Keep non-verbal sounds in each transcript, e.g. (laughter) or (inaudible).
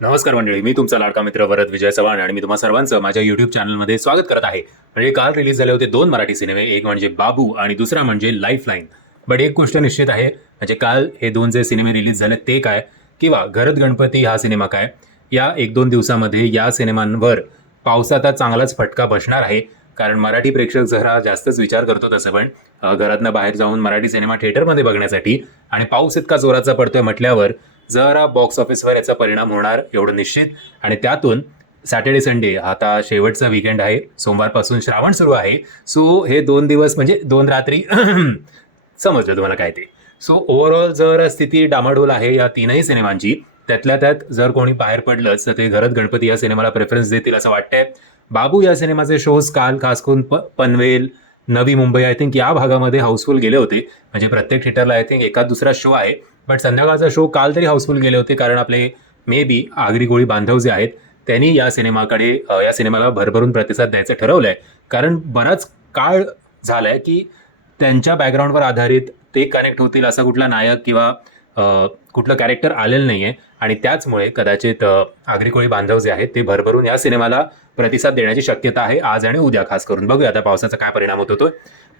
नमस्कार मंडळी मी तुमचा लाडका मित्र वरद विजय चव्हाण आणि मी तुम्हा सर्वांचं माझ्या युट्यूब चॅनलमध्ये स्वागत करत आहे. म्हणजे काल रिलीज झाले होते दोन मराठी सिनेमे एक म्हणजे बाबू आणि दुसरा म्हणजे लाईफ लाईन बट एक गोष्ट निश्चित आहे म्हणजे काल हे दोन जे सिनेमे रिलीज झाले ते काय? किंवा घरत गणपती हा सिनेमा काय? या एक दोन दिवसामध्ये या सिनेमांवर पावसाचा चांगलाच फटका बसणार आहे. कारण मराठी प्रेक्षक जरा जास्तच विचार करतो तसं पण घरातनं बाहेर जाऊन मराठी सिनेमा थिएटरमध्ये बघण्यासाठी आणि पाऊस इतका जोराचा पडतोय म्हटल्यावर जरा बॉक्स ऑफिसवर याचा परिणाम होणार एवढं निश्चित. आणि त्यातून सॅटर्डे संडे आता शेवटचा विकेंड आहे. सोमवारपासून श्रावण सुरू आहे. सो हे दोन दिवस म्हणजे दोन रात्री (clears throat) समजलं तुम्हाला काय ते. सो ओव्हरऑल जर स्थिती डामाडोल आहे या तीनही सिनेमांची. त्यातल्या त्यात जर कोणी बाहेर पडलंच तर ते घरत गणपती या सिनेमाला प्रेफरन्स देतील असं वाटतंय. बाबू या सिनेमाचे शोज काल खास करून प पनवेल नवी मुंबई आय थिंक या भागामध्ये हाऊसफुल गेले होते. म्हणजे प्रत्येक थिएटरला आय थिंक एका दुसरा शो आहे. बट संध्याकाळचा शो काल तरी हाऊसफुल गेले होते कारण आपले मे बी आगरी गोळी बांधव जे आहेत त्यांनी या सिनेमाकडे या सिनेमाला भरभरून प्रतिसाद द्यायचं ठरवलंय. कारण बराच काळ झालाय की त्यांच्या बॅकग्राऊंडवर आधारित ते कनेक्ट होतील असा कुठला नायक किंवा कुठलं कॅरेक्टर आलेलं नाही आहे आणि त्याचमुळे कदाचित आगरी कोळी बांधव जे आहेत ते भरभरून या सिनेमाला प्रतिसाद देण्याची शक्यता आहे आज आणि उद्या. खास करून बघूया आता पावसाचा काय परिणाम होतो तो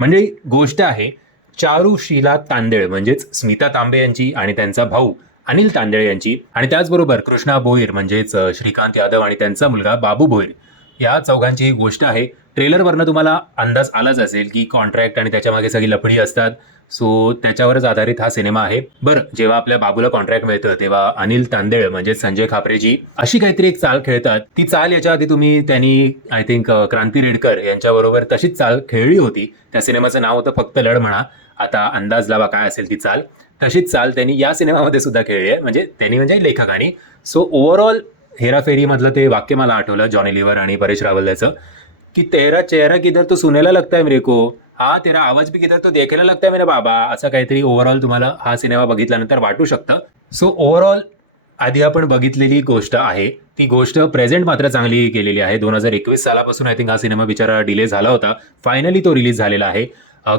म्हणजे गोष्ट आहे चारुशीला तांदेळ म्हणजेच स्मिता तांबे यांची आणि त्यांचा भाऊ अनिल तांदेळ यांची. आणि त्याचबरोबर कृष्णा भोईर म्हणजेच श्रीकांत यादव आणि त्यांचा मुलगा बाबू भोईर या चौघांची ही गोष्ट आहे. ट्रेलरवरनं तुम्हाला अंदाज आलाच असेल की कॉन्ट्रॅक्ट आणि त्याच्यामागे सगळी लफडी असतात. सो त्याच्यावरच आधारित हा सिनेमा आहे. बरं जेव्हा आपल्या बाबूला कॉन्ट्रॅक्ट मिळतं तेव्हा अनिल तांदेळ म्हणजे संजय खापरेजी अशी काहीतरी एक चाल खेळतात. ती चाल याच्या आधी तुम्ही त्यांनी आय थिंक क्रांती रेडकर यांच्याबरोबर तशीच चाल खेळली होती. त्या सिनेमाचं नाव होतं फक्त लढ म्हणा. आता अंदाज लावा काय असेल ती चाल. तशीच चाल त्यांनी या सिनेमामध्ये सुद्धा खेळली आहे. म्हणजे त्यांनी म्हणजे लेखकाने. सो ओव्हरऑल हेराफेरीमधलं ते वाक्य मला आठवलं जॉनी लिव्हर आणि परेश रावल याचं कि तेरा चेहरा किधर तो सुनेला लगता है मेरे को? हा तेरा आवाज भी किधर तो देखायला लगता है मेरा बाबा? असं काहीतरी ओव्हरऑल तुम्हाला हा सिनेमा बघितल्यानंतर वाटू शकतं. सो ओव्हरऑल आधी आपण बघितलेली गोष्ट आहे. ती गोष्ट प्रेझेंट मात्र चांगली केलेली आहे. दोन हजार एकवीस सालापासून आय थिंक हा सिनेमा बिचारा डिले झाला होता. फायनली तो रिलीज झालेला आहे.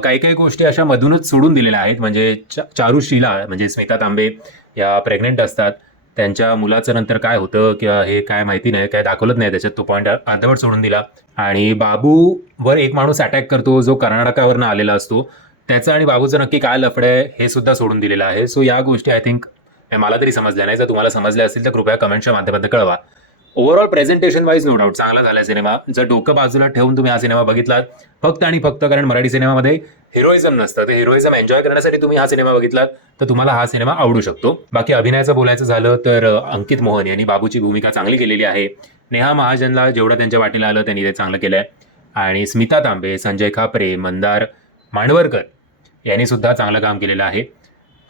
काही काही गोष्टी अशा मधूनच सोडून दिलेल्या आहेत. म्हणजे चा- चारू म्हणजे स्मिता तांबे या प्रेग्नेंट असतात. त्यांच्या मुलाचं नंतर काय होतं किंवा हे काय माहिती नाही काय दाखवलंच नाही त्याच्यात. तो पॉईंट अर्धवट सोडून दिला. आणि बाबूवर एक माणूस अटॅक करतो जो कर्नाटकावरनं आलेला असतो. त्याचं आणि बाबूचं नक्की काय लफड आहे हे सुद्धा सोडून दिलेलं आहे. सो या गोष्टी आय थिंक मला तरी समजल्या. नाही जर तुम्हाला समजल्या असतील तर कृपया कमेंटच्या माध्यमातून कळवा. Overall presentation wise no doubt चांगला झाला सिनेमा. जर डोकं बाजूला ठेवून तुम्ही हा सिनेमा बघितलात फक्त आणि फक्त कारण मराठी सिनेमामध्ये हिरोइझम नसतं. ते हिरोइझम एन्जॉय करण्यासाठी तुम्ही हा सिनेमा बघितलात तर तुम्हाला हा सिनेमा आवडू शकतो. बाकी अभिनयाचं बोलायचं झालं तर अंकित मोहन यांनी बाबूची भूमिका चांगली केलेली आहे. नेहा महाजनला जेवढं त्यांच्या वाटेला आलं त्यांनी ते चांगलं केलं आहे आणि स्मिता तांबे संजय खापरे मंदार मांडवरकर यांनी सुद्धा चांगलं काम केलेलं आहे.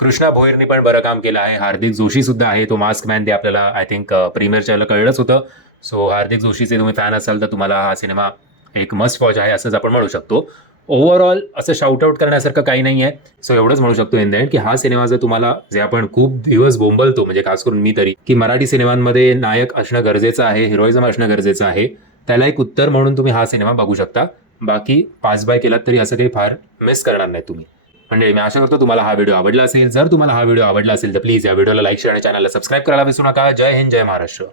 कृष्णा भोईरनी पण बरं काम केलं आहे. हार्दिक जोशी सुद्धा आहे. तो मास्क मॅन ते आपल्याला आय थिंक प्रीमियरच्या कळलंच होतं. सो हार्दिक जोशीचे तुम्ही फॅन असाल तर तुम्हाला हा सिनेमा एक मस्ट वॉच आहे असंच आपण म्हणू शकतो. ओव्हरऑल असं शाऊटआउट करण्यासारखं काही नाही आहे सो एवढंच म्हणू शकतो इन एंड की हा सिनेमा जर तुम्हाला जे आपण खूप दिवस बोंबलतो म्हणजे खास करून मी तरी की मराठी सिनेमांमध्ये नायक असणं गरजेचं आहे हिरोईझम असणं गरजेचं आहे त्याला एक उत्तर म्हणून तुम्ही हा सिनेमा बघू शकता. बाकी पास बाय केलात तरी असं काही फार मिस करणार नाही तुम्ही. म्हणजे मी आशा करतो तुम्हाला हा व्हिडिओ आवडला असेल. जर तुम्हाला हा व्हिडिओ आवडला असेल तर प्लीज या व्हिडिओला लाईक शेअर आणि चॅनलला सबस्क्राईब करायला विसरू नका. जय हिंद जय महाराष्ट्र.